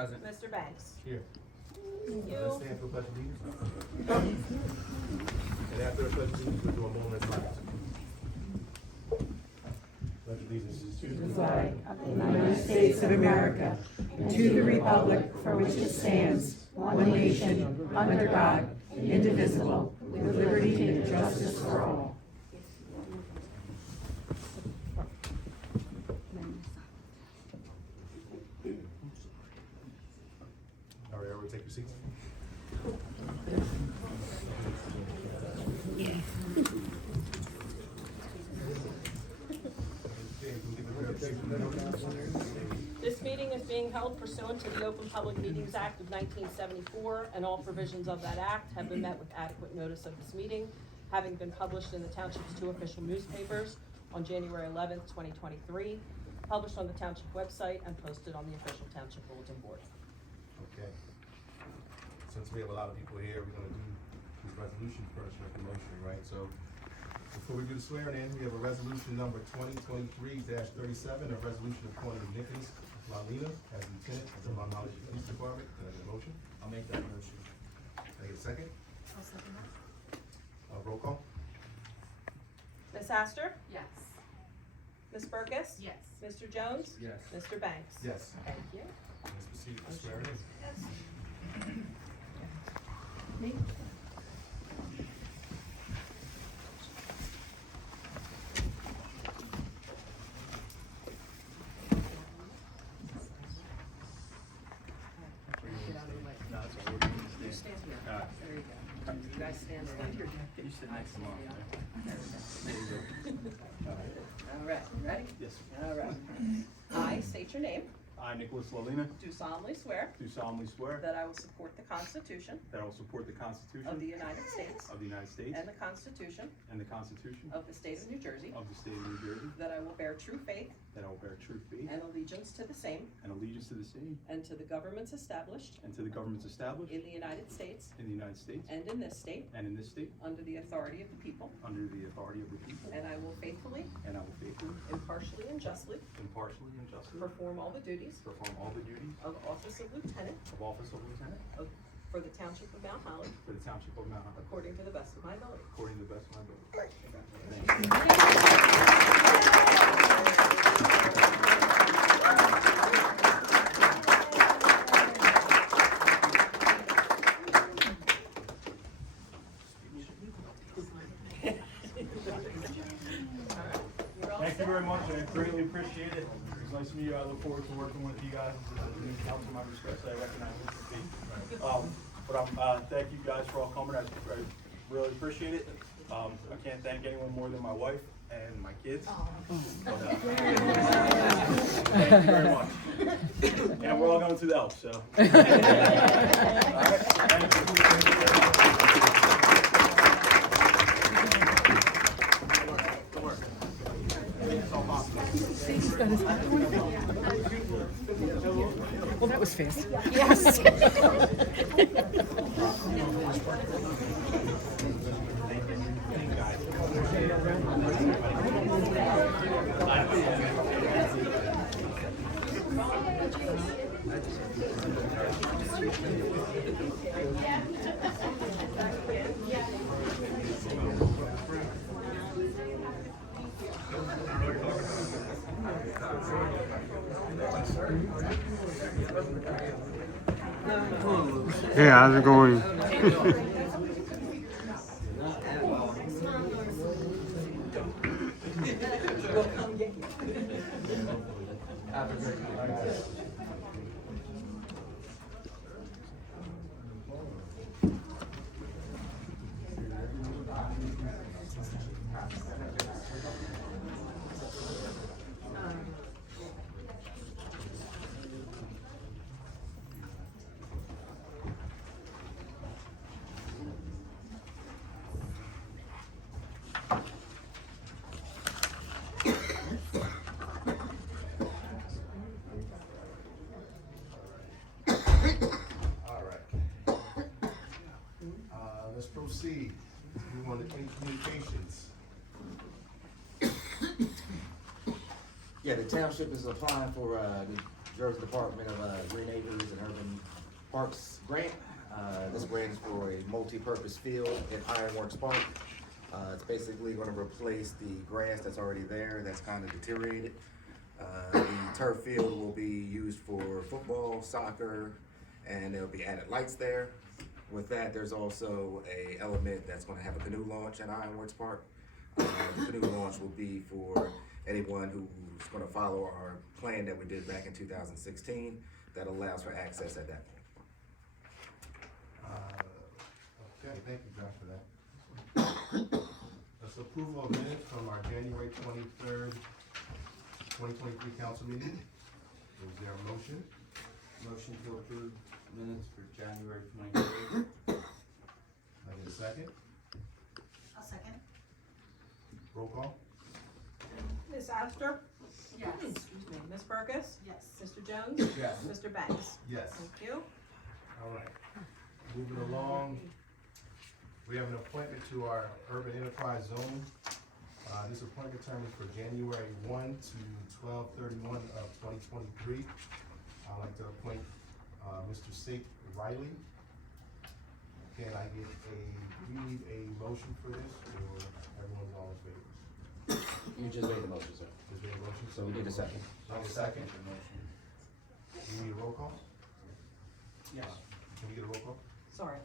Present. Mr. Banks. Here. Thank Let's you. stand for pledge of allegiance. And after the pledge of allegiance, we'll do a moment of silence. Pledge of allegiance is to the flag of the United States of America, and to the republic for which it stands, one nation, under God, indivisible, with liberty and justice for all. All right, everyone take your seats. This meeting is being held pursuant to the Open Public Meetings Act of 1974, and all provisions of that act have been met with adequate notice of this meeting, having been published in the Township's 2 official newspapers on January 11th, 2023, published on the Township website, and posted on the official Township Bulletin Board. Okay. Since we have a lot of people here, we're gonna do these resolutions first, make the motion, right? So, before we do the swearing in, we have a resolution number 2023-37, a resolution appointing Nicholas Lalina as lieutenant of the Mount Holly Police Department. Can I get a motion? I'll make that motion. Can I get a second? I'll second that. Roll call? Ms. Astor? Yes. Ms. Burkus? Yes. Mr. Jones? Yes. Mr. Banks? Yes. Thank you. Let's proceed with the swearing in. Me? Get out of the way. No, that's all. We're gonna You stand. stand here. All right. There you go. You guys stand there. You sit next to mom. There There you go. we go. All right, you ready? Yes. All right. I state your name, I, Nicholas Lalina, do solemnly swear do solemnly swear that I will support the Constitution that I will support the Constitution of the United States of the United States and the Constitution and the Constitution of the State of New Jersey, of the State of New Jersey, that I will bear true faith that I will bear true faith and allegiance to the same and allegiance to the same and to the governments established and to the governments established in the United States in the United States and in this state and in this state under the authority of the people, under the authority of the people, and I will faithfully, and I will faithfully, impartially, and justly impartially, and justly perform all the duties perform all the duties of office of lieutenant of office of lieutenant for the Township of Mount Holly for the Township of Mount Holly according to the best of my ability. according to the best of my ability. Thank you very much, I greatly appreciate it. It's nice to meet you, I look forward to working with you guys, as a new council member, especially, I recognize this to be. But thank you guys for all coming, I really appreciate it. I can't thank anyone more than my wife and my kids. But, thank you very much. And we're all going to the Elks, so. All right, thank you. Well, that was fast. Yes. Hey, how's it going? Let's proceed. We want to communications. Yeah, the township is applying for New Jersey Department of Green Acres and Urban Parks grant. This grant is for a multi-purpose field at Ironworks Park. It's basically gonna replace the grass that's already there, that's kind of deteriorated. The turf field will be used for football, soccer, and there'll be added lights there. With that, there's also a element that's gonna have a canoe launch at Ironworks Park. The canoe launch will be for anyone who's gonna follow our plan that we did back in 2016 that allows for access at that point. Okay, thank you, Josh, for that. That's approval of minutes from our January 23rd, 2023 council meeting. Is there a motion? Motion to approve minutes for January 23rd. I need a second. I'll second. Roll call? Ms. Astor? Yes. Excuse me, Ms. Burkus? Yes. Mr. Jones? Yes. Mr. Banks? Yes. Thank you. All right. Moving along, we have an appointment to our urban enterprise zone. This appointment term is for January 1 to 12/31 of 2023. I'd like to appoint Mr. Sake Riley. Can I get do you need a motion for this, or everyone's all in favor? You just made the motion, sir. Is there a motion? So we need a second. I'll second. Do you need a roll call? Yes. Can we get a roll call? Sorry.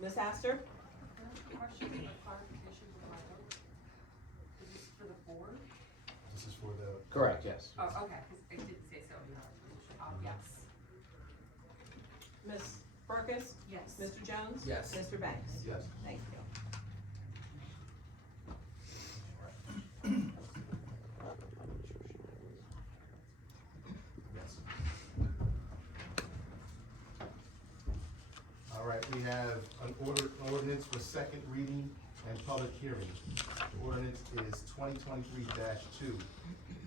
Ms. Astor? Question for clarification for my vote. Is this for the board? This is for the. Correct, yes. Oh, okay, because it didn't say so. Yes. Ms. Burkus? Yes. Mr. Jones? Yes. Mr. Banks? Yes. Thank you. Yes. All right, we have an ordinance for second reading and public hearing. The ordinance is 2023-2.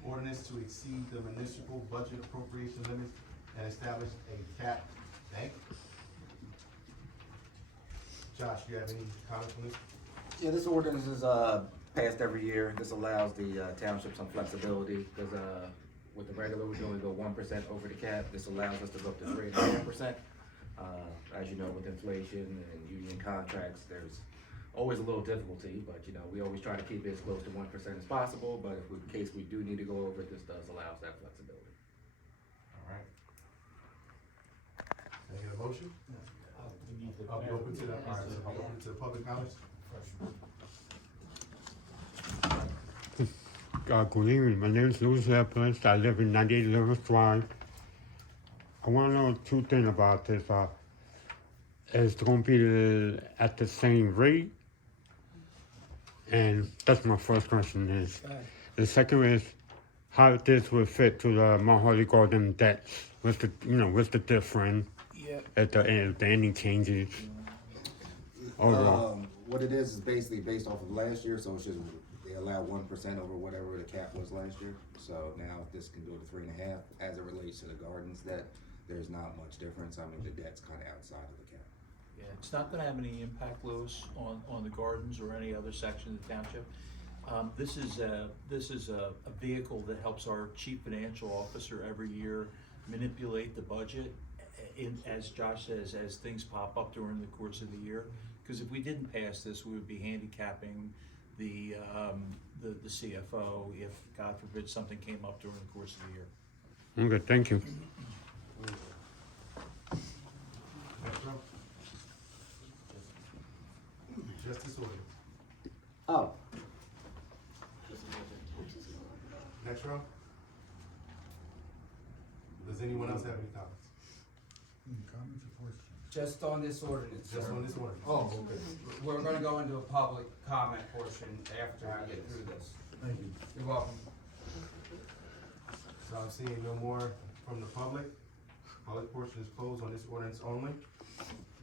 Ordinance to exceed the municipal budget appropriation limits and establish a cap bank. Josh, do you have any comments on this? Yeah, this ordinance is, passed every year. This allows the, township some flexibility, because, with the regular, we can only go 1% over the cap. This allows us to go up to 3.5%. As you know, with inflation and union contracts, there's always a little difficulty, but, you know, we always try to keep it as close to 1% as possible, but if in case we do need to go over it, this does allow us that flexibility. All right. Can I get a motion? I'll be open to the, all right, so I'll be open to the public comments. Good evening. My name is Louis Lopez. I live in 98 Lewis Drive. I want to know two things about this. Is it going to be at the same rate? And that's my first question. Is the second is how this will fit to the Mount Holly Garden debts? What's the difference? Yeah. At the end, if there any changes? Overall. What it is basically based off of last year, so it's just, they allow 1% over whatever the cap was last year. So now this can go to 3.5. As it relates to the gardens debt, there's not much difference. I mean, the debt's kind of outside of the cap. Yeah, it's not gonna have any impact, Louis, on the gardens or any other section of the township. This is a vehicle that helps our chief financial officer every year manipulate the budget, as Josh says, as things pop up during the course of the year. Because if we didn't pass this, we would be handicapping the CFO if, God forbid, something came up during the course of the year. Okay, thank you. Next row. Justice order. Oh. Next row. Does anyone else have any comments? Comments or questions? Just on this ordinance, Just sir. on this order? Oh, okay. We're gonna go into a public comment portion after we get through this. Thank you. You're welcome. So I'm seeing no more from the public. Public portion is closed on this ordinance only.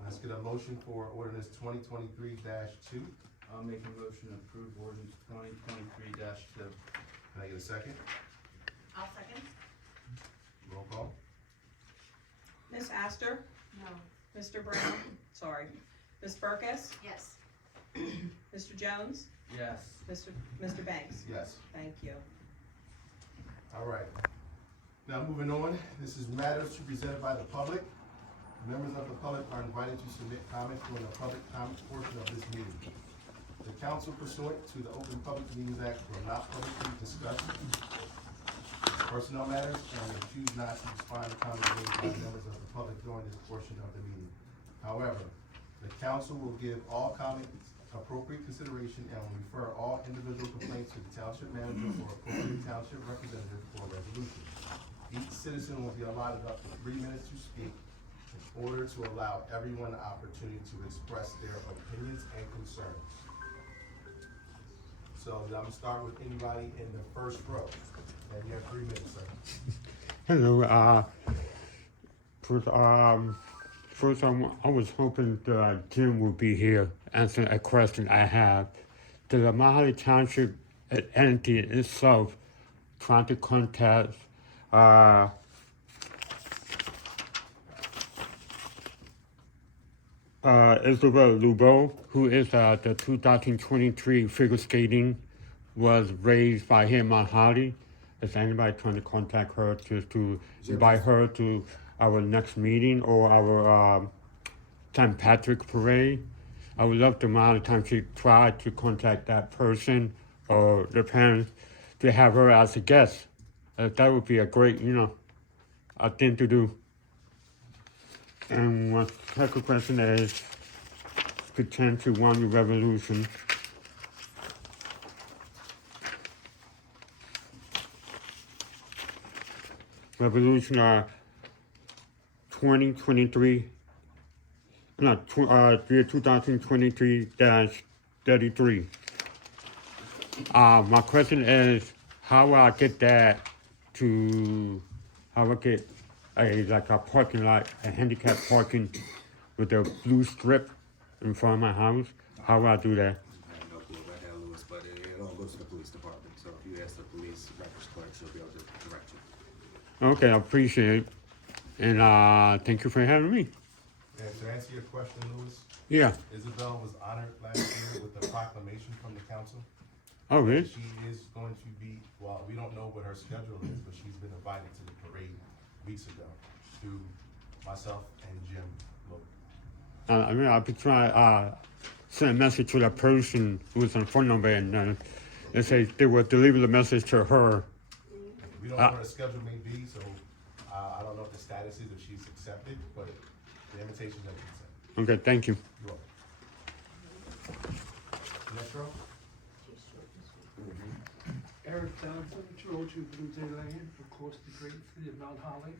Let's get a motion for ordinance 2023-2. I'll make a motion to approve ordinance 2023-2. Can I get a second? I'll second. Roll call. Ms. Astor? No. Mr. Brown? Sorry. Ms. Burkus? Yes. Mr. Jones? Yes. Mr. Banks? Yes. Thank you. All right. Now moving on, this is matters to be presented by the public. Members of the public are invited to submit comments during the public comment portion of this meeting. The council pursuant to the Open Public Meetings Act will not publicly discuss personnel matters and will choose not to respond to comments made by members of the public during this portion of the meeting. However, the council will give all comments appropriate consideration and will refer all individual complaints to the township manager or appropriate township representative for a resolution. Each citizen will be allotted up to 3 minutes to speak in order to allow everyone an opportunity to express their opinions and concerns. So I'm gonna start with anybody in the first row, and you have 3 minutes, sir. Hello, first I was hoping that Jim would be here answering a question I have. The Mount Holly Township entity itself trying to contact Isabel Lubo, who is the 2023 figure skating was raised by him on Holly. Is anybody trying to contact her just to invite her to our next meeting or our St. Patrick parade? I would love to Mount Holly Township try to contact that person or the parents to have her as a guest. That would be a great, a thing to do. And my second question is pertain to one revolution. Revolution 2023, no, year 2023-33. My question is, how will I get that to, how I get a parking lot, a handicap parking with a blue strip in front of my house? How will I do that? I have no clue about that, Louis, but it all goes to the police department, so if you ask the police records clerk, she'll be able to direct you. Okay, I appreciate it. And thank you for having me. And to answer your question, Louis, Yeah. Isabel was honored last year with a proclamation from the council. Oh, really? She is going to be, well, we don't know what her schedule is, but she's been invited to the parade weeks ago through myself and Jim Logan. I could try send a message to that person who's on phone number and say they will deliver the message to her. We don't know what her schedule may be, so I don't know what the status is if she's accepted, but the invitation has been sent. Okay, thank you. You're welcome. Next row? Eric Johnson, 202 Blue Lane, of course, the great city of Mount Holly.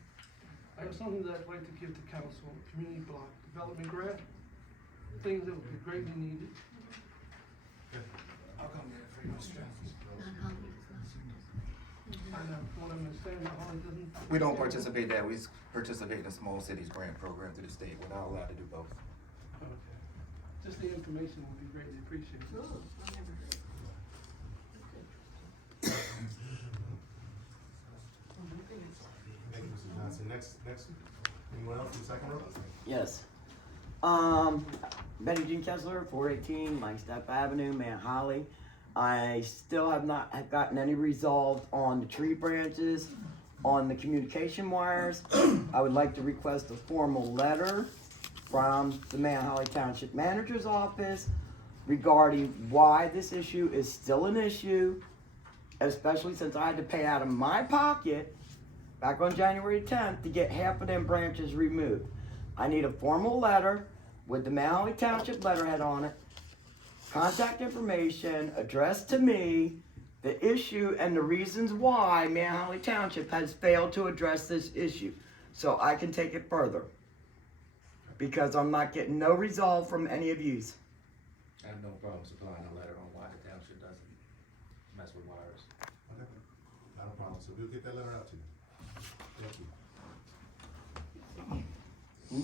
I have something that I'd like to give to council, community block development grant, things that would be greatly needed. I'll come there for you. I know what I'm saying, Mount Holly doesn't. We don't participate that, we participate in a small cities grant program through the state, we're not allowed to do both. Okay. Just the information would be greatly appreciated. Thank you, Mr. Johnson. Next, anyone else in the second row? Yes. Betty Jean Kessler, 418 Langstaff Avenue, Mount Holly. I still have not gotten any resolve on the tree branches, on the communication wires. I would like to request a formal letter from the Mount Holly Township Manager's Office regarding why this issue is still an issue, especially since I had to pay out of my pocket back on January 10th to get half of them branches removed. I need a formal letter with the Mount Holly Township letterhead on it, contact information addressed to me, the issue and the reasons why Mount Holly Township has failed to address this issue, so I can take it further. Because I'm not getting no resolve from any of yous. I have no problem supplying a letter on why the township doesn't mess with wires. Okay. Not a problem, so we'll get that letter out to you. Thank you.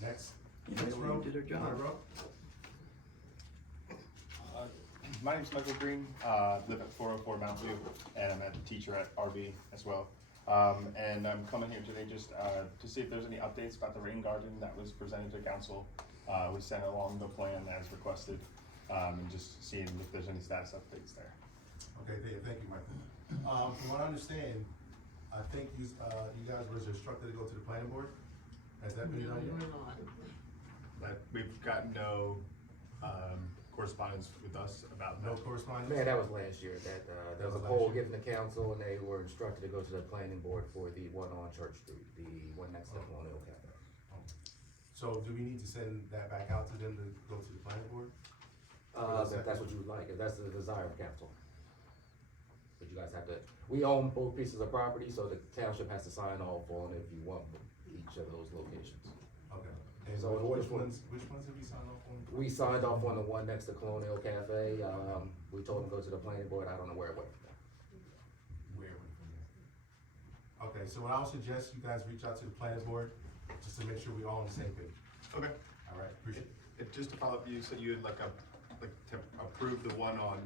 Next row? Did their job. Third row? My name's Michael Green, live at 404 Mount View, and I'm a teacher at RB as well. And I'm coming here today just to see if there's any updates about the rain garden that was presented to council. We sent along the plan as requested, and just seeing if there's any status updates there. Okay, thank you, Michael. From what I understand, I think you guys were instructed to go to the planning board. Has that been done yet? But we've gotten no, correspondence with us about No that. correspondence? Man, that was last year, that, there was a poll given to council, and they were instructed to go to the planning board for the one on Church Street, the one next to Colonial Cafe. So do we need to send that back out to them to go to the planning board? If that's what you would like, if that's the desire of council. But you guys have to, we own both pieces of property, so the township has to sign off on if you want each of those locations. Okay. And So in order which for- ones did we sign off on? We signed off on the one next to Colonial Cafe, we told them to go to the planning board, I don't know where it went from there. Where we from there? Okay, so what I would suggest, you guys reach out to the planning board, just to make sure we're all on the same page. Okay. All right, appreciate it. Just to follow up, you said you would like to approve the one on,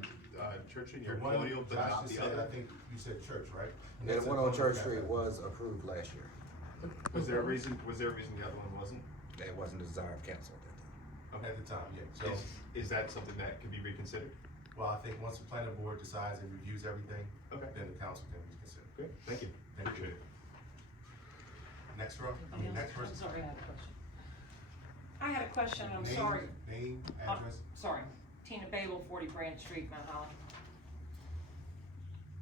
Church and your The one Colonial, but Josh not just the said, other? I think you said church, right? And the one on Church Street was approved last year. Was there a reason the other one wasn't? That wasn't the desire of council at that time. Okay, at the time, yeah, so, Is that something that can be reconsidered? well, I think once the planning board decides and reviews everything, Okay. then the council can reconsider. Good, thank you. Thank you. Next row, next person. Sorry, I had a question. I had a question, I'm Name- sorry. Name, address. Sorry, Tina Babel, 40 Branch Street, Mount Holly.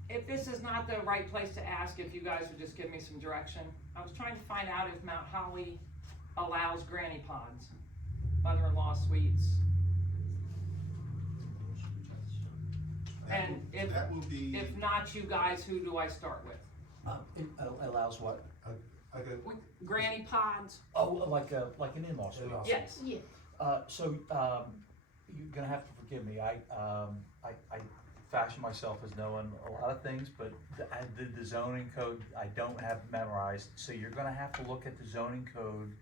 If this is not the right place to ask, if you guys would just give me some direction. I was trying to find out if Mount Holly allows granny pods, mother-in-law suites. And That will be, if not you guys, who do I start with? It allows what? like a, With granny pods? Oh, like an in-law suite. In-law. Yes. So, you're gonna have to forgive me, I fashion myself as knowing a lot of things, but the zoning code, I don't have memorized, so you're gonna have to look at the zoning code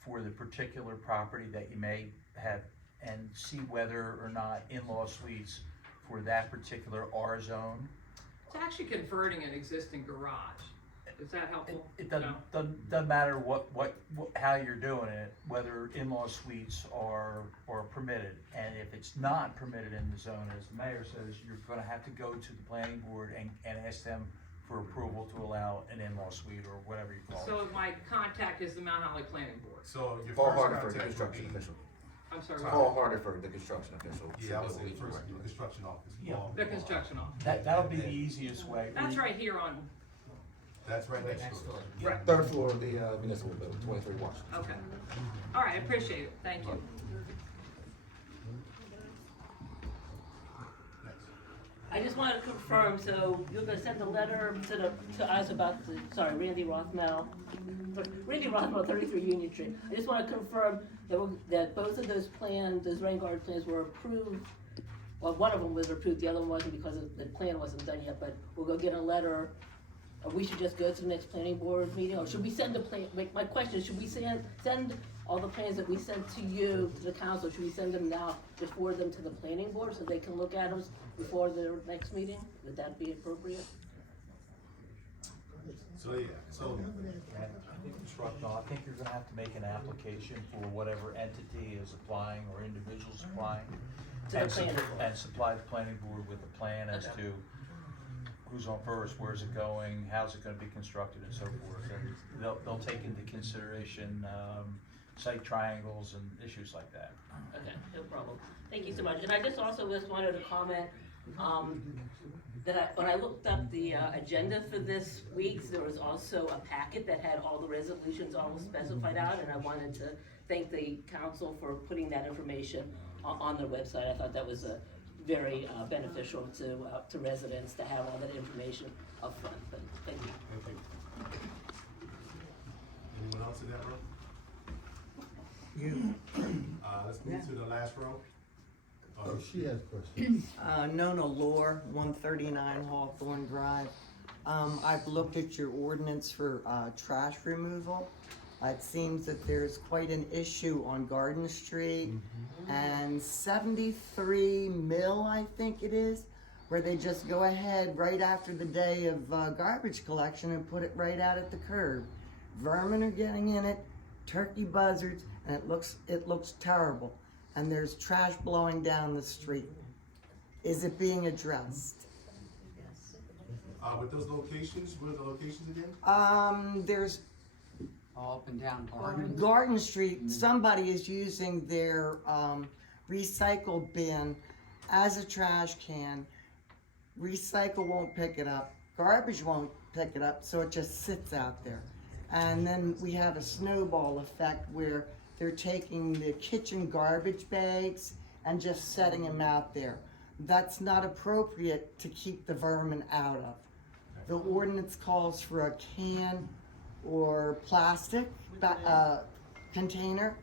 for the particular property that you may have, and see whether or not in-law suites for that particular R zone. It's actually converting an existing garage. Is that helpful? It No? doesn't matter how you're doing it, whether in-law suites are permitted. And if it's not permitted in the zone, as the mayor says, you're gonna have to go to the planning board and ask them for approval to allow an in-law suite or whatever you call it. So my contact is the Mount Holly Planning Board. so your Paul first Hardiford, the contact would construction be. official. I'm sorry, Paul Hardiford, the construction official. Yeah, I would say Should be first, correct. the construction office. Yeah. Paul. the construction office. That'll be the easiest way. That's right here on, That's right next door. right, Third floor of the municipal building, 23 Washington. okay. All right, I appreciate it, thank you. I just wanted to confirm, so you're gonna send a letter to us about the, sorry, Randy Rothmel, 33 Union Street. I just wanna confirm that both of those plans, those rain garden plans were approved. Well, one of them was approved, the other one wasn't because the plan wasn't done yet, but we'll go get a letter. We should just go to the next planning board meeting, or should we send a plan, my question is, should we send all the plans that we sent to you, to the council, should we send them now, just forward them to the planning board so they can look at them before their next meeting? Would that be appropriate? So, yeah, so, I think you're gonna have to make an application for whatever entity is applying or individuals applying. To the planning board. And supply the planning board with a plan as to who's on first, where's it going, how's it gonna be constructed and so forth. And they'll take into consideration, site triangles and issues like that. Okay, no problem. Thank you so much. And I just also just wanted to comment, that when I looked up the agenda for this week, there was also a packet that had all the resolutions all specified out, and I wanted to thank the council for putting that information on their website. I thought that was very beneficial to residents to have all that information up front. But thank you. thank you. Anyone else in that row? Let's move to the last row. Oh, she has questions. Nona Lore, 139 Hawthorne Drive. I've looked at your ordinance for trash removal. It seems that there's quite an issue on Garden Street and 73 Mill, I think it is, where they just go ahead right after the day of garbage collection and put it right out at the curb. Vermin are getting in it, turkey buzzards, and it looks terrible. And there's trash blowing down the street. Is it being addressed? With those locations, what are the locations again? There's All up and down Garden. Garden Street, somebody is using their, recycle bin as a trash can. Recycle won't pick it up, garbage won't pick it up, so it just sits out there. And then we have a snowball effect where they're taking the kitchen garbage bags and just setting them out there. That's not appropriate to keep the vermin out of. The ordinance calls for a can or plastic container,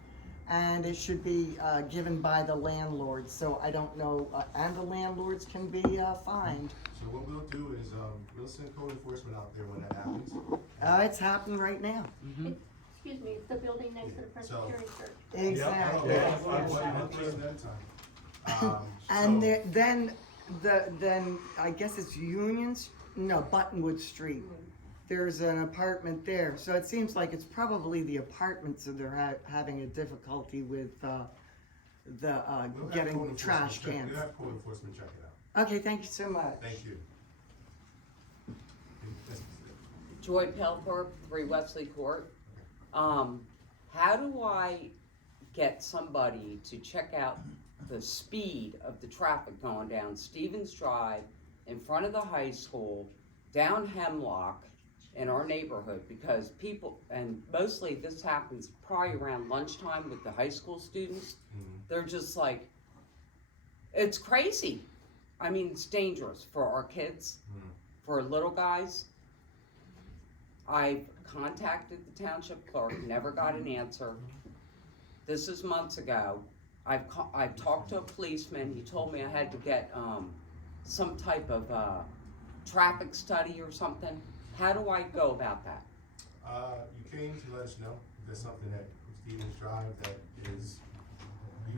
and it should be given by the landlord. So I don't know, and the landlords can be fined. So what we'll do is, we'll send code enforcement out there when that happens. It's happening right now. Excuse me, it's the building next to the Presbyterian Church. Exactly. And then I guess it's Unions, no, Buttonwood Street. There's an apartment there, so it seems like it's probably the apartments that are having a difficulty with getting trash cans. We'll have code enforcement check it out. Okay, thank you so much. Thank you. Joy Pelthorpe, 3 Wesley Court. How do I get somebody to check out the speed of the traffic going down Stevens Drive, in front of the high school, down Hemlock, in our neighborhood? Because people, and mostly this happens probably around lunchtime with the high school students, they're just like, it's crazy. I mean, it's dangerous for our kids, for little guys. I've contacted the township clerk, never got an answer. This is months ago. I've talked to a policeman. He told me I had to get some type of traffic study or something. How do I go about that? You came to let us know if there's something at Stevens Drive that is.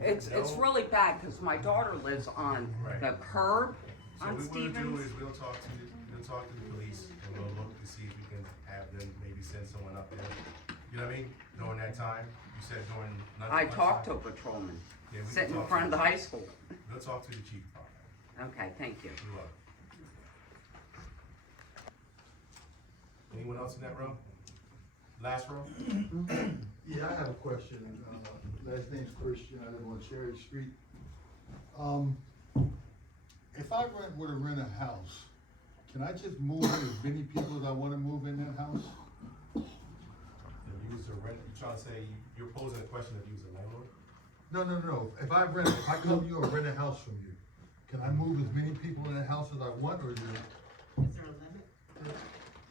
It's really bad because my daughter lives on the curb on So what we'll do Stevens. is we'll talk to the police and we'll look to see if we can have them maybe send someone up there. You know what I mean? During that time, you said during lunch. I talked to a patrolman, Yeah, we can sitting in talk front to of the the- high school. We'll talk to the chief about that. Okay, thank you. You're welcome. Anyone else in that row? Last row? Yeah, I have a question. Last name's Christian, I live on Cherry Street. If I were to rent a house, can I just move in as many people as I wanna move in that house? If you was a rent, you trying to say, you're posing a question if you was a landlord? No. If I come to you and rent a house from you, can I move as many people in that house as I want, or is there a limit?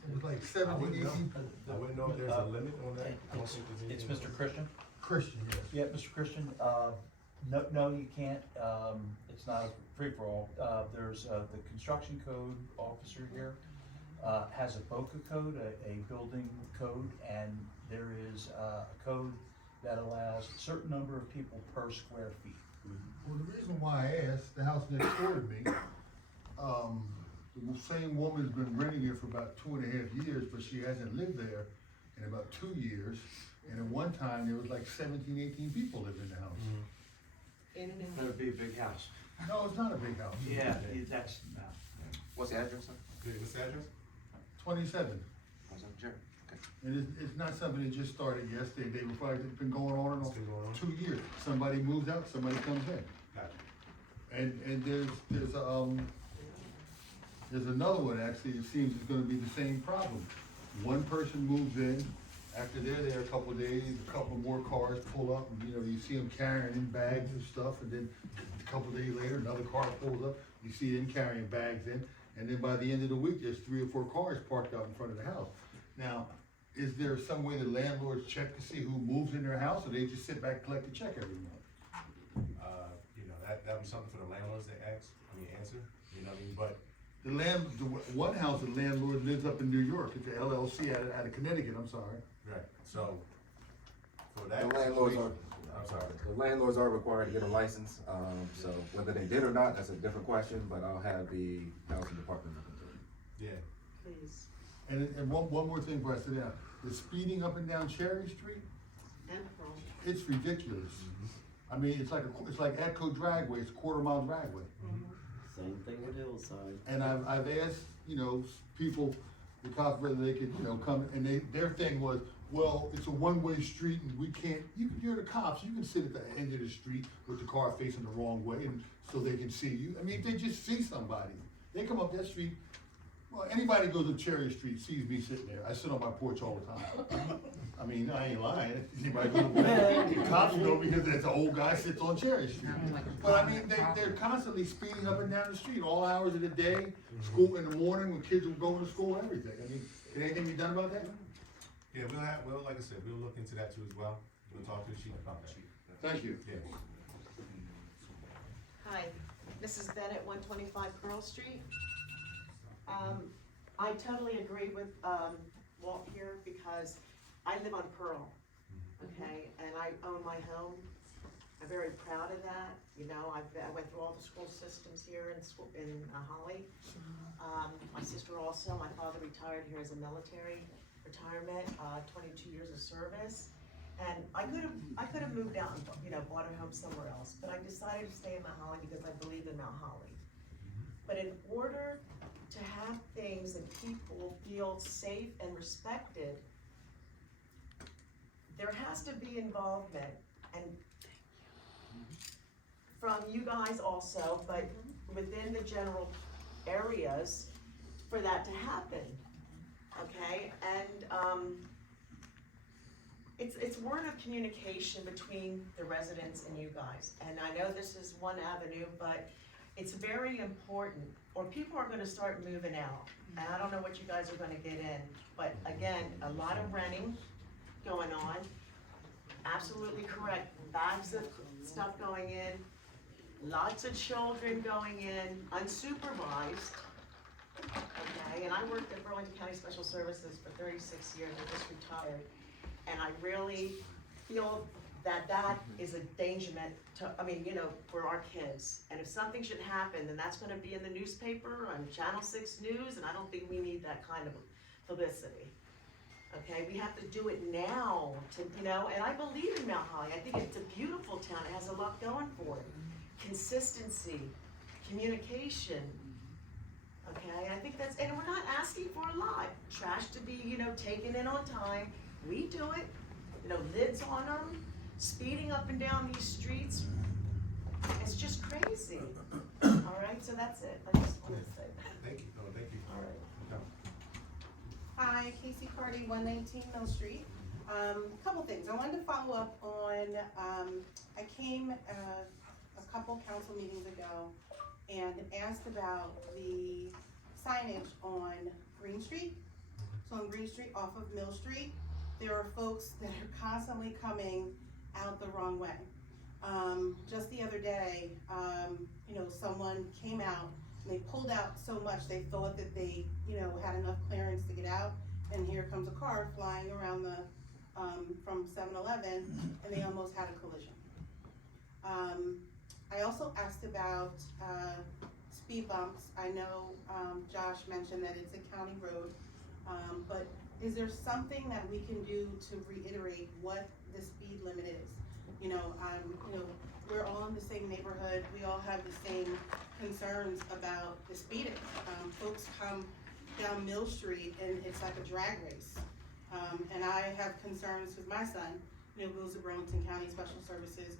It was like I 17, wouldn't 18. I wouldn't know if there's a limit on that. I don't think there's It's anything. Mr. Christian? Christian, yes. Yeah, Mr. Christian, no, you can't, it's not a free-for-all. There's, the construction code officer here, has a BOCA code, a building code, and there is a code that allows a certain number of people per square feet. Well, the reason why I asked, the house next door to me, the same woman's been renting it for about 2.5 years, but she hasn't lived there in about 2 years. And at one time, there was like 17, 18 people living in the house. That would be a big house. No, it's not a big house. Yeah, that's, no. What's the address, sir? Good, what's the address? 27. Jerry. And it's not something that just started yesterday. They were probably been going on and It's on been going on. 2 years. Somebody moves out, somebody comes in. Gotcha. And there's another one, actually, it seems it's gonna be the same problem. One person moves in, after they're there a couple of days, a couple more cars pull up, and, you see them carrying in bags and stuff, and then a couple of days later, another car pulls up, you see them carrying bags in, and then by the end of the week, there's 3 or 4 cars parked out in front of the house. Now, is there some way the landlords check to see who moves in their house, or they just sit back and collect a check every month? That'd be something for the landlords to answer, you know what I mean, but. One house, the landlord lives up in New York, it's an LLC out of Connecticut, I'm sorry. Right, so, for that. The landlords situation- are, I'm sorry. the landlords are required to get a license, so whether they did or not, that's a different question, but I'll have the housing department look into it. Yeah. Please. And one more thing before I sit down, the speeding up and down Cherry Street, it's ridiculous. I mean, it's like Atco Dragway, it's a quarter-mile dragway. Same thing with Hillside. And I've asked, people, the cops, whether they could, come, and their thing was, well, it's a one-way street and we can't, you're the cops, you can sit at the end of the street with the car facing the wrong way and so they can see you. I mean, if they just see somebody, they come up that street, well, anybody goes to Cherry Street sees me sitting there. I sit on my porch all the time. I mean, I ain't lying. Anybody go to the cops know because that old guy sits on Cherry Street. But I mean, they're constantly speeding up and down the street, all hours of the day, school in the morning when kids are going to school, everything. I mean, can anything be done about that? Yeah, well, like I said, we'll look into that too as well. We'll talk to the chief about that. Thank you. Yeah. Hi, Mrs. Bennett, 125 Pearl Street. I totally agree with Walt here because I live on Pearl, okay, and I own my home. I'm very proud of that. You know, I went through all the school systems here in Holly. My sister also. My father retired here as a military retirement, 22 years of service. And I could have moved out and, you know, bought a home somewhere else, but I decided to stay in Mount Holly because I believe in Mount Holly. But in order to have things and people feel safe and respected, there has to be involvement and from you guys also, but within the general areas for that to happen, okay? And it's word of communication between the residents and you guys. And I know this is one avenue, but it's very important, or people are gonna start moving out. And I don't know what you guys are gonna get in, but again, a lot of renting going on. Absolutely correct, bags of stuff going in, lots of children going in, unsupervised. Okay, and I worked at Burlington County Special Services for 36 years, I just retired. And I really feel that that is a endangerment to, I mean, you know, for our kids. And if something should happen, then that's gonna be in the newspaper, on Channel 6 News, and I don't think we need that kind of publicity. Okay, we have to do it now to, you know, and I believe in Mount Holly. I think it's a beautiful town, it has a lot going for it. Consistency, communication, okay? I think that's, and we're not asking for a lot. Trash to be, you know, taken in on time. We do it, you know, lids on them, speeding up and down these streets. It's just crazy. All right, so that's it. I just wanted to say that. Thank you. No, thank you. All right. Hi, Casey Cardy, 119 Mill Street. Couple things. I wanted to follow up on, I came a couple council meetings ago and asked about the signage on Green Street. So on Green Street off of Mill Street, there are folks that are constantly coming out the wrong way. Just the other day, you know, someone came out and they pulled out so much they thought that they, you know, had enough clearance to get out, and here comes a car flying around the from 7-Eleven, and they almost had a collision. I also asked about speed bumps. I know Josh mentioned that it's a county road, but is there something that we can do to reiterate what the speed limit is? You know, we're all in the same neighborhood. We all have the same concerns about the speeding. Folks come down Mill Street and it's like a drag race. And I have concerns with my son, you know, goes to Burlington County Special Services.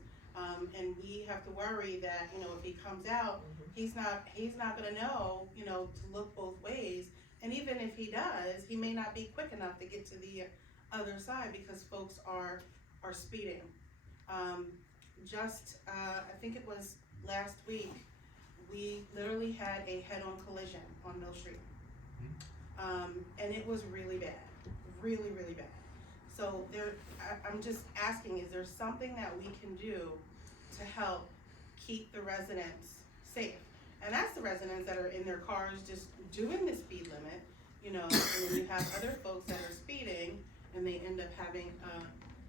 And we have to worry that, you know, if he comes out, he's not gonna know, you know, to look both ways. And even if he does, he may not be quick enough to get to the other side because folks are speeding. I think it was last week, we literally had a head-on collision on Mill Street. And it was really bad, really, really bad. So I'm just asking, is there something that we can do to help keep the residents safe? And that's the residents that are in their cars just doing the speed limit, you know, and then you have other folks that are speeding and they end up having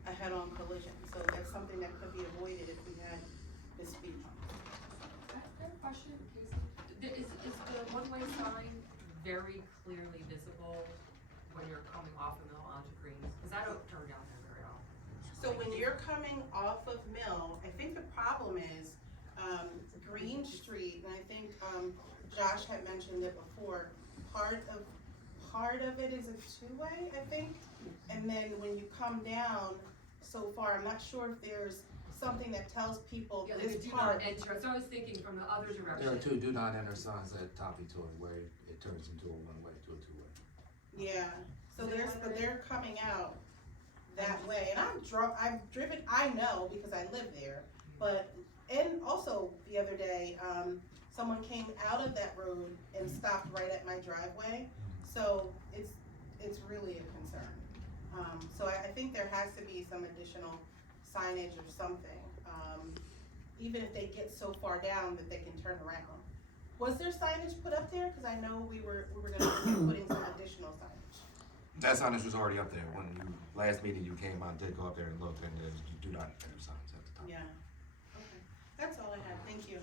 a head-on collision. So that's something that could be avoided if we had the speed bump. I have a question, Casey. Is the one-way sign very clearly visible when you're coming off of Mill onto Greens? Because I don't turn down there very often. So when you're coming off of Mill, I think the problem is Green Street, and I think Josh had mentioned it before, part part of it is a two-way, I think. And then when you come down so far, I'm not sure if there's something that tells people Yeah, like this a do not part. enter, that's what I was thinking from the other direction. There are two do not enter signs at Toppy Toy where it turns into a one-way to a two-way. Yeah, so but they're coming out that way, and I've driven, I know because I live there, but, and also the other day, someone came out of that road and stopped right at my driveway, so it's really a concern. So I think there has to be some additional signage or something, even if they get so far down that they can turn around. Was there signage put up there? Cause I know we were gonna be putting some additional signage. That signage was already up there. When you, last meeting you came, I did go up there and look, and there's do not enter signs at the top. Yeah, okay, that's all I had, thank you.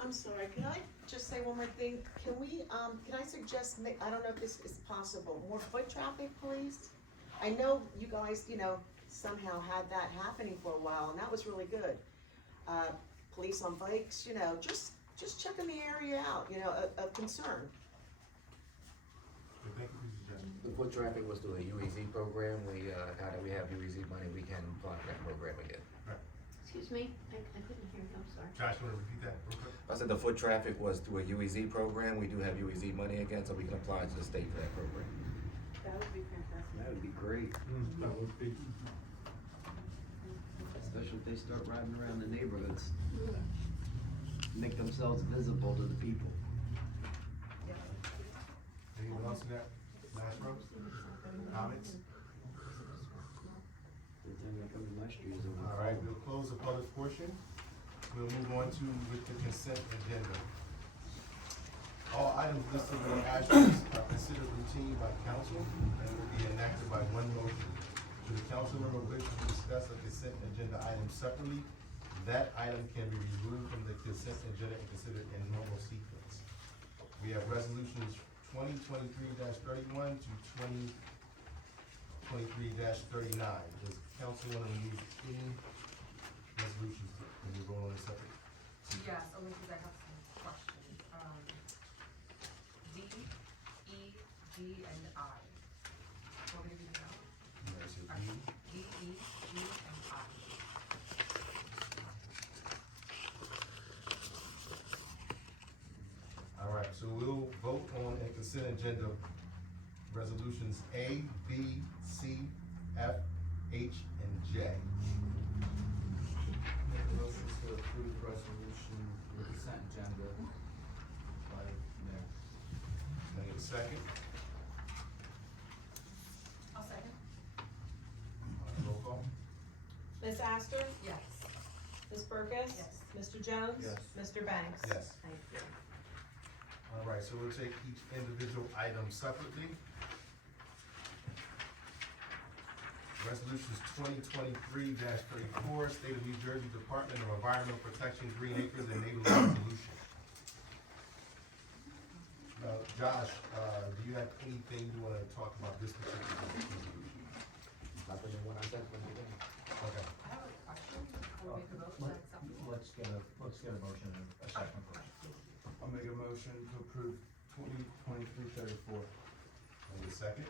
I'm sorry, can I just say one more thing? Can we, can I suggest, I don't know if this is possible, more foot traffic, please? I know you guys, somehow had that happening for a while, and that was really good. Police on bikes, just checking the area out, of concern. Thank you for your suggestion. The foot traffic was through a UEZ program. We, now that we have UEZ money, we can apply for that program again. Excuse me, I couldn't hear you, I'm sorry. Josh, you wanna repeat that real quick? I said the foot traffic was through a UEZ program. We do have UEZ money again, so we can apply to the state for that program. That would be fantastic. That would be great, That would be. especially if they start riding around the neighborhoods. Make themselves visible to the people. Anyone else in that last row? Comments? Every time I come to my street is over. All right, we'll close the public portion. We'll move on to with the consent agenda. All items listed on asterisks are considered routine by council and will be enacted by one motion. Should the council member wish to discuss a consent agenda item separately, that item can be removed from the consent agenda and considered in normal sequence. We have resolutions 2023-31 to 2023-39. Does council want to remove any resolutions when we roll on a separate? Yes, only because I have some questions. D, E, G, and I. Want me to read them out? Yes, so D, E, G, and I. All right, so we'll vote on a consent agenda resolutions A, B, C, F, H, and J. Make a motion to approve resolution with consent agenda by mayor. Can I get a second? I'll second. All right, roll call. Ms. Astor? Yes. Ms. Burkus? Yes. Mr. Jones? Yes. Mr. Banks? Yes. Thank you. All right, so we'll take each individual item separately. Resolutions 2023-34, State of New Jersey Department of Environmental Protection, Green Acres Enabling Resolution. Now, Josh, do you have anything you wanna talk about this particular resolution? Nothing in what I said when you did. Okay. I have a question before we make a vote. Is that acceptable? Let's get a motion and a second first. I'll make a motion to approve 2023-34. Need a second?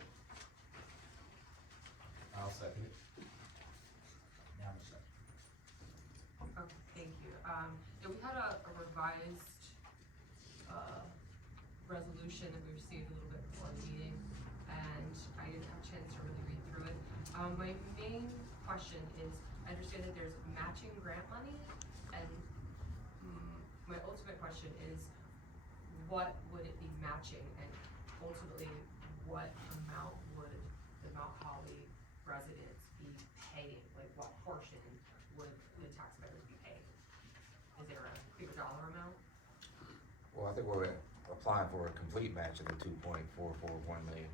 I'll second it. Now a second. Okay, thank you. Yeah, we had a revised, resolution that we received a little bit before the meeting, and I didn't have a chance to really read through it. My main question is, I understand that there's matching grant money, and, my ultimate question is, what would it be matching, and ultimately, what amount would the Mount Holly residents be paying? Like, what portion would the taxpayers be paying? Is there a bigger dollar amount? Well, I think we're applying for a complete match of the 2.441 million.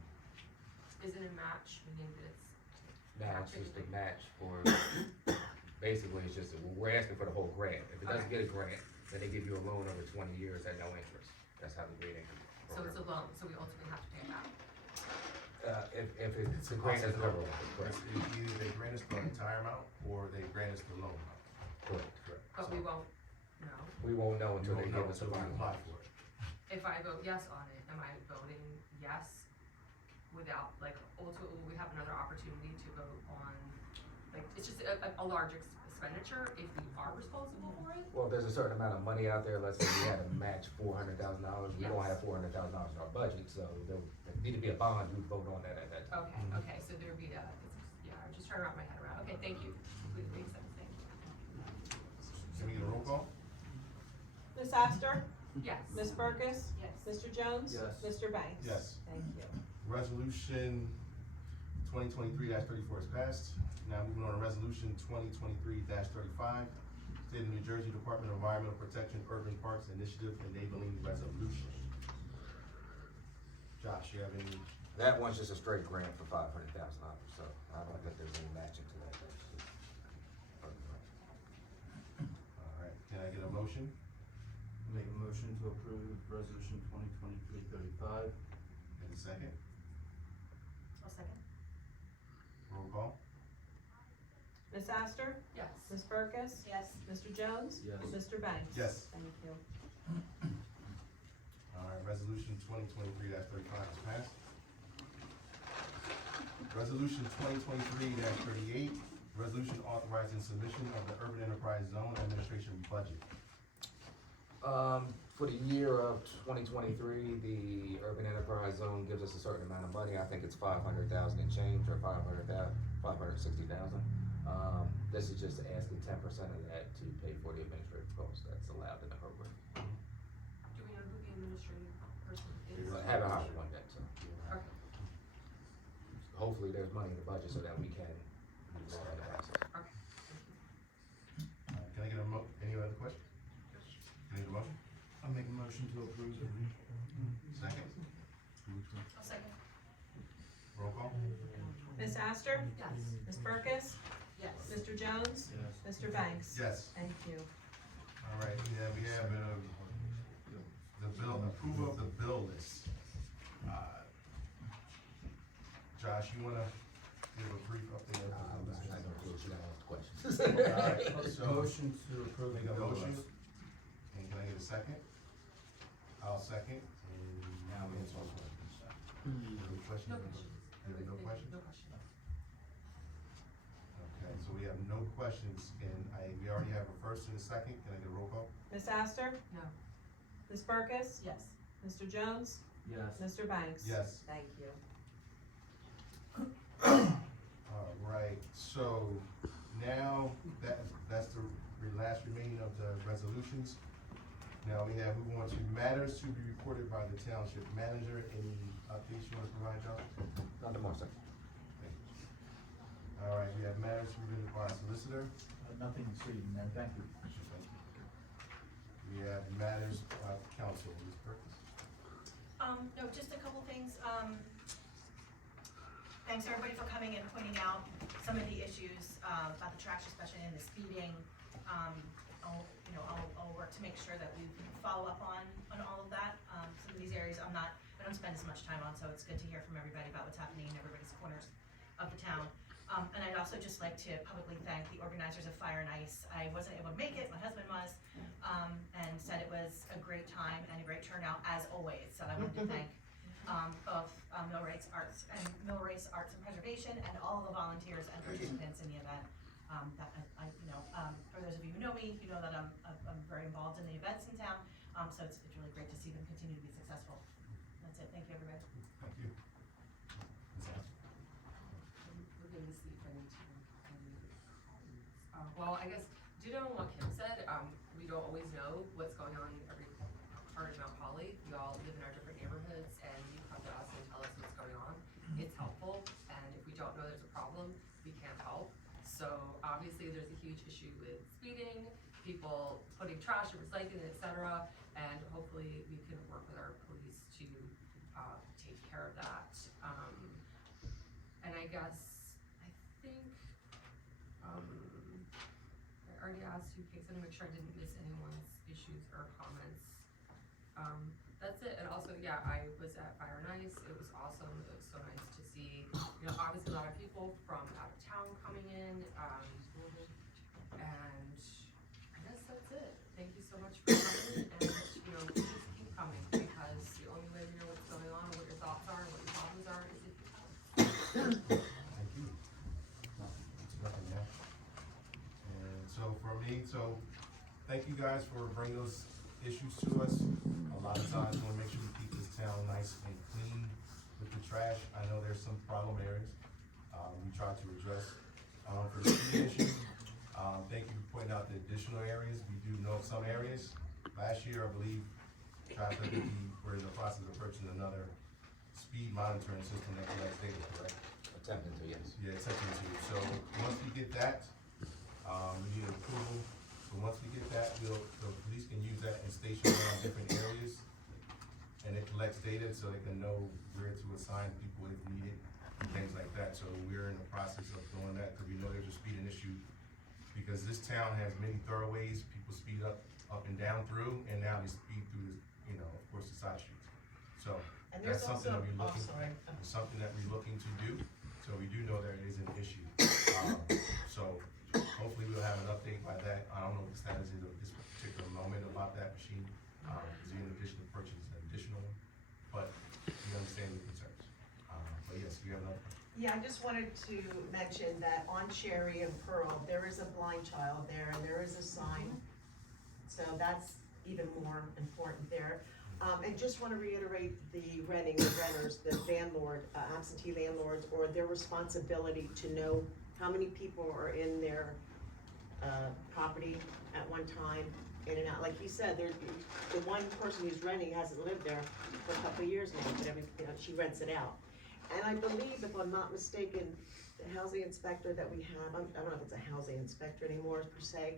Isn't a match, meaning that it's Match is the match for, basically, it's just, we're asking for the whole grant. If it doesn't get a grant, then they give you a loan over 20 years at no interest. That's how the Green Acres So it's a program. loan, so we ultimately have to pay it back. If it's, the grant doesn't cover it, correct. Either they grant us the entire amount, or they grant us the loan amount. Correct. Correct. But we won't know. We won't know until We they won't give know us a until we final. apply for it. If I vote yes on it, am I voting yes without, like, ultimately, we have another opportunity to vote on, like, it's just a large expenditure if we are responsible for it. Well, if there's a certain amount of money out there, let's say we had to match $400,000, we don't Yes. have $400,000 in our budget, so there need to be a bond, we'd vote on that at that time. Okay, so there'd be I'm just trying to wrap my head around, okay, thank you, completely makes sense, thank you. Can we get a roll call? Ms. Astor? Yes. Ms. Burkus? Yes. Mr. Jones? Yes. Mr. Banks? Yes. Thank you. Resolution 2023-34 is passed. Now moving on to resolution 2023-35, State of New Jersey Department of Environmental Protection Urban Parks Initiative Enabling Resolution. Josh, you have any? That one's just a straight grant for $500,000, so I don't think there's any matching to that. All right, can I get a motion? Make a motion to approve resolution 2023-35. And a second? I'll second. Roll call? Ms. Astor? Yes. Ms. Burkus? Yes. Mr. Jones? Yes. Mr. Banks? Yes. Thank you. All right, resolution 2023-35 is passed. Resolution 2023-38, resolution authorizing submission of the Urban Enterprise Zone Administration budget. For the year of 2023, the Urban Enterprise Zone gives us a certain amount of money. I think it's 500,000 and change, or 560,000. This is just asking 10% of that to pay for the administrative costs that's allowed in the program. Do we know who the administrative person is? I haven't hired one yet, so Okay. hopefully there's money in the budget so that we can use that asset. Okay. Can I get any other questions? Can I get a motion? I'll make a motion to approve. Second? I'll second. Roll call? Ms. Astor? Yes. Ms. Burkus? Yes. Mr. Jones? Yes. Mr. Banks? Yes. Thank you. All right, we have the bill, approval of the bill list. Josh, you wanna give a brief update of the bill list? I don't feel she asked questions. All right, so, Motion to approve the make a bill motion, list. and can I get a second? I'll second, and now we can talk about this. Any questions? No questions. No questions? No questions. Okay, so we have no questions, and we already have a first and a second, can I get a roll call? Ms. Astor? No. Ms. Burkus? Yes. Mr. Jones? Yes. Mr. Banks? Yes. Thank you. All right, so now that's the last remaining of the resolutions. Now we have, we want to matters to be reported by the township manager. Any updates you want to provide, Josh? Nothing more, sir. Thank you. All right, we have matters to be reported by solicitor. Nothing this evening, Mayor, thank you. We have matters of council, Ms. Perkins. No, just a couple things. Thanks everybody for coming and pointing out some of the issues, about the trash, especially in the speeding. I'll work to make sure that we follow up on all of that. Some of these areas I don't spend as much time on, so it's good to hear from everybody about what's happening in everybody's corners of the town. And I'd also just like to publicly thank the organizers of Fire and Ice. I wasn't able to make it, my husband was, and said it was a great time and a great turnout as always. So I wanted to thank both Millrace Arts and Preservation and all the volunteers and participants in the event. For those of you who know me, you know that I'm very involved in the events in town. So it's really great to see them continue to be successful. That's it. Thank you, everybody. Thank you. Ms. Astor. We're going to see if I need to. Well, I guess, ditto on what Kim said, we don't always know what's going on in every part of Mount Holly. We all live in our different neighborhoods, and you come to us and tell us what's going on. It's helpful, and if we don't know there's a problem, we can't help. So obviously, there's a huge issue with speeding, people putting trash and recycling, etc. And hopefully, we can work with our police to take care of that. And I guess, I think, I already asked who picks, I want to make sure I didn't miss anyone's issues or comments. That's it, and also, yeah, I was at Fire and Ice, it was awesome, it was so nice to see, obviously a lot of people from out of town coming in, and I guess that's it. Thank you so much for coming, and, please keep coming, because the only way we know what's going on, and what your thoughts are, and what your problems are, is if you from me, so thank you guys for bringing those issues to us. A lot of times, we wanna make sure we keep this town nice and clean with the trash. I know there's some problem areas, we try to address. For the speed issue, thank you for pointing out the additional areas. We do know some areas. Last year, I believe, traffic, we're in the process of purchasing another speed monitoring system that collects data, correct? Attempting to, yes. Yeah, attempting to. So, once we get that, we need approval. So once we get that, the police can use that and station it on different areas. And it collects data so they can know where to assign people if needed, and things like that. So we're in the process of doing that, because we know there's a speeding issue. Because this town has many thoroughways, people speed up and down through, and now they speed through, of course, the side streets. So, And there's that's something that also- we're looking, oh, sorry. it's something that we're looking to do, so we do know there is an issue. So, hopefully we'll have an update by that. I don't know what the status is of this particular moment about that machine. Is there an additional purchase, an additional one? But we understand the concerns. But yes, you have another question. Yeah, I just wanted to mention that on Cherry and Pearl, there is a blind child there, and there is a sign. So that's even more important there. And just wanna reiterate the renters, the landlord, absentee landlords, or their responsibility to know how many people are in their, property at one time, in and out. Like he said, the one person who's renting hasn't lived there for a couple of years now, but she rents it out. And I believe, if I'm not mistaken, the housing inspector that we have, I don't know if it's a housing inspector anymore per se,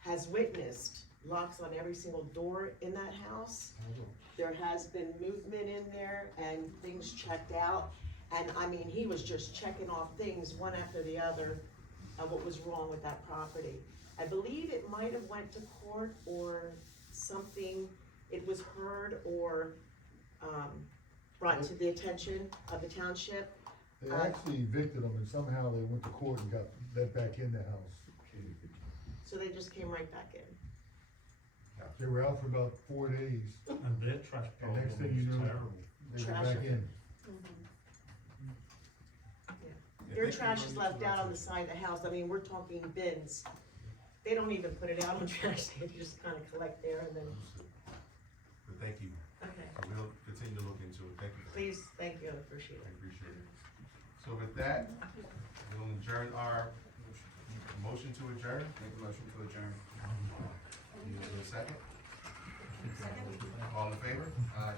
has witnessed locks on every single door in that house. There has been movement in there and things checked out. And I mean, he was just checking off things one after the other of what was wrong with that property. I believe it might have went to court or something, it was heard or, brought to the attention of the township. They actually evicted them, and somehow they went to court and got let back in the house. So they just came right back in. They were out for about 4 days. And their trash And next thing you know, they were back in. Their trash is left out on the side of the house, I mean, we're talking bins. They don't even put it out on trash, they just kinda collect there and then, But thank you. okay. So we'll continue to look into it. Thank you. Please, thank you, I appreciate I it. appreciate it. So with that, we'll adjourn our motion to adjourn. Make a motion to adjourn. Need a second? All in favor? Aye.